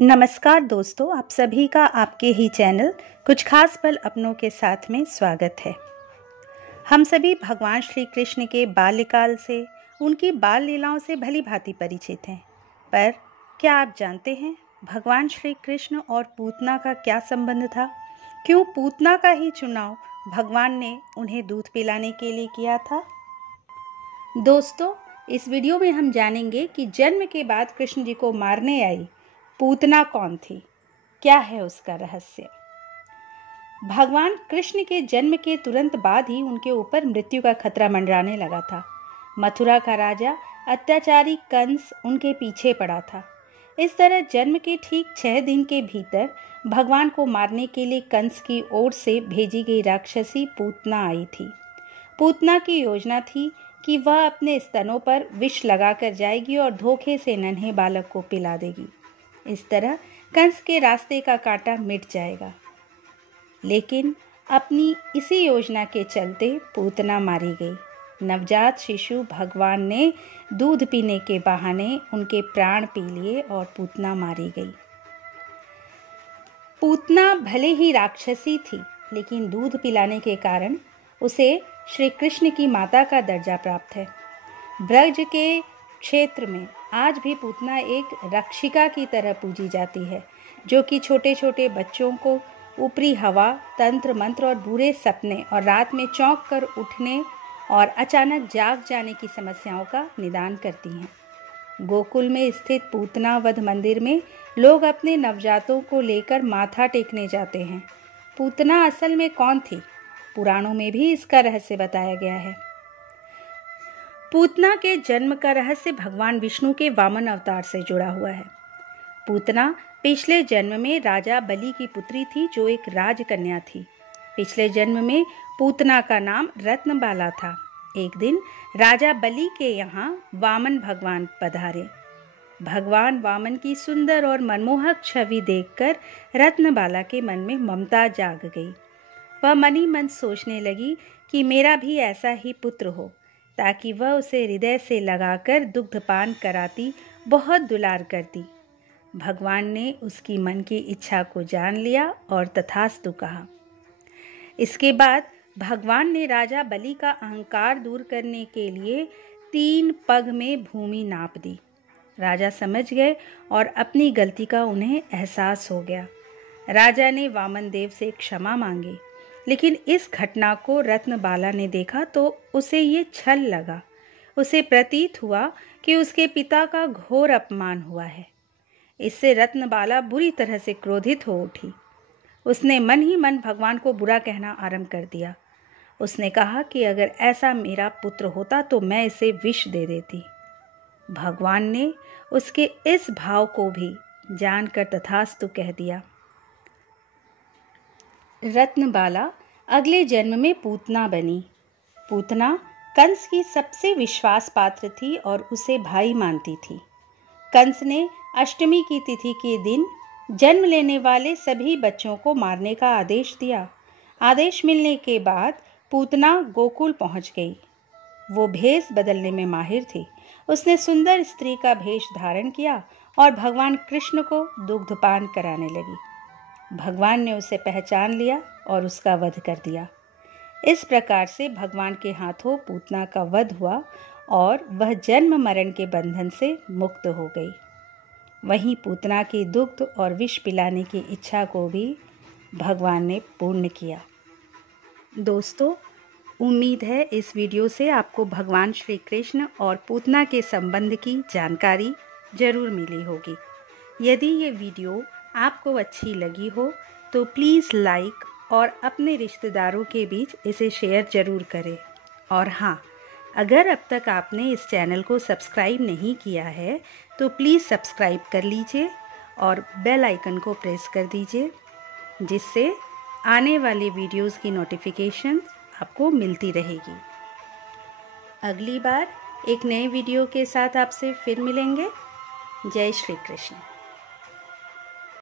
नमस्कार दोस्तों, आप सभी का आपके ही चैनल कुछ खास पल अपनों के साथ में स्वागत है। हम सभी भगवान श्री कृष्ण के बाल्यकाल से उनकी बाल लीलाओं से भली भांति परिचित हैं, पर क्या आप जानते हैं भगवान श्री कृष्ण और पूतना का क्या संबंध था? क्यों पूतना का ही चुनाव भगवान ने उन्हें दूध पिलाने के लिए किया था? दोस्तों, इस वीडियो में हम जानेंगे कि जन्म के बाद कृष्ण जी को मारने आई पूतना कौन थी, क्या है उसका रहस्य। भगवान कृष्ण के जन्म के तुरंत बाद ही उनके ऊपर मृत्यु का खतरा मंडराने लगा था। मथुरा का राजा अत्याचारी कंस उनके पीछे पड़ा था। इस तरह जन्म के ठीक 6 दिन के भीतर भगवान को मारने के लिए कंस की ओर से भेजी गई राक्षसी पूतना आई थी। पूतना की योजना थी कि वह अपने स्तनों पर विष लगाकर जाएगी और धोखे से नन्हे बालक को पिला देगी। इस तरह कंस के रास्ते का कांटा मिट जाएगा। लेकिन अपनी इसी योजना के चलते पूतना मारी गई। नवजात शिशु भगवान ने दूध पीने के बहाने उनके प्राण पी लिए और पूतना मारी गई। पूतना भले ही राक्षसी थी, लेकिन दूध पिलाने के कारण उसे श्री कृष्ण की माता का दर्जा प्राप्त है। ब्रज के क्षेत्र में आज भी पूतना एक रक्षिका की तरह पूजी जाती है, जो कि छोटे छोटे बच्चों को ऊपरी हवा, तंत्र मंत्र और बुरे सपने और रात में चौंक कर उठने और अचानक जाग जाने की समस्याओं का निदान करती हैं। गोकुल में स्थित पूतना वध मंदिर में लोग अपने नवजातों को लेकर माथा टेकने जाते हैं। पूतना असल में कौन थी? पुराणों में भी इसका रहस्य बताया गया है। पूतना के जन्म का रहस्य भगवान विष्णु के वामन अवतार से जुड़ा हुआ है। पूतना पिछले जन्म में राजा बलि की पुत्री थी, जो एक राजकन्या थी। पिछले जन्म में पूतना का नाम रत्नबाला था। एक दिन राजा बलि के यहाँ वामन भगवान पधारे। भगवान वामन की सुंदर और मनमोहक छवि देखकर रत्नबाला के मन में ममता जाग गई। वह मन ही मन सोचने लगी कि मेरा भी ऐसा ही पुत्र हो, ताकि वह उसे हृदय से लगाकर दुग्धपान कराती, बहुत दुलार करती। भगवान ने उसकी मन की इच्छा को जान लिया और तथास्तु कहा। इसके बाद भगवान ने राजा बलि का अहंकार दूर करने के लिए 3 पग में भूमि नाप दी। राजा समझ गए और अपनी गलती का उन्हें एहसास हो गया। राजा ने वामन देव से क्षमा मांगी, लेकिन इस घटना को रत्नबाला ने देखा तो उसे ये छल लगा। उसे प्रतीत हुआ कि उसके पिता का घोर अपमान हुआ है। इससे रत्नबाला बुरी तरह से क्रोधित हो उठी। उसने मन ही मन भगवान को बुरा कहना आरंभ कर दिया। उसने कहा कि अगर ऐसा मेरा पुत्र होता तो मैं इसे विष दे देती। भगवान ने उसके इस भाव को भी जानकर तथास्तु कह दिया। रत्नबाला अगले जन्म में पूतना बनी। पूतना कंस की सबसे विश्वास पात्र थी और उसे भाई मानती थी। कंस ने अष्टमी की तिथि के दिन जन्म लेने वाले सभी बच्चों को मारने का आदेश दिया। आदेश मिलने के बाद पूतना गोकुल पहुंच गई। वो भेष बदलने में माहिर थी। उसने सुंदर स्त्री का भेष धारण किया और भगवान कृष्ण को दुग्धपान कराने लगी। भगवान ने उसे पहचान लिया और उसका वध कर दिया। इस प्रकार से भगवान के हाथों पूतना का वध हुआ और वह जन्म मरण के बंधन से मुक्त हो गई। वहीं पूतना की दुग्ध और विष पिलाने की इच्छा को भी भगवान ने पूर्ण किया। दोस्तों, उम्मीद है इस वीडियो से आपको भगवान श्री कृष्ण और पूतना के संबंध की जानकारी जरूर मिली होगी। यदि ये वीडियो आपको अच्छी लगी हो तो प्लीज़ लाइक और अपने रिश्तेदारों के बीच इसे शेयर जरूर करें। और हाँ, अगर अब तक आपने इस चैनल को सब्सक्राइब नहीं किया है तो प्लीज़ सब्सक्राइब कर लीजिए और बेल आइकन को प्रेस कर दीजिए, जिससे आने वाले वीडियोस की नोटिफिकेशन आपको मिलती रहेगी। अगली बार एक नए वीडियो के साथ आपसे फिर मिलेंगे। जय श्री कृष्ण।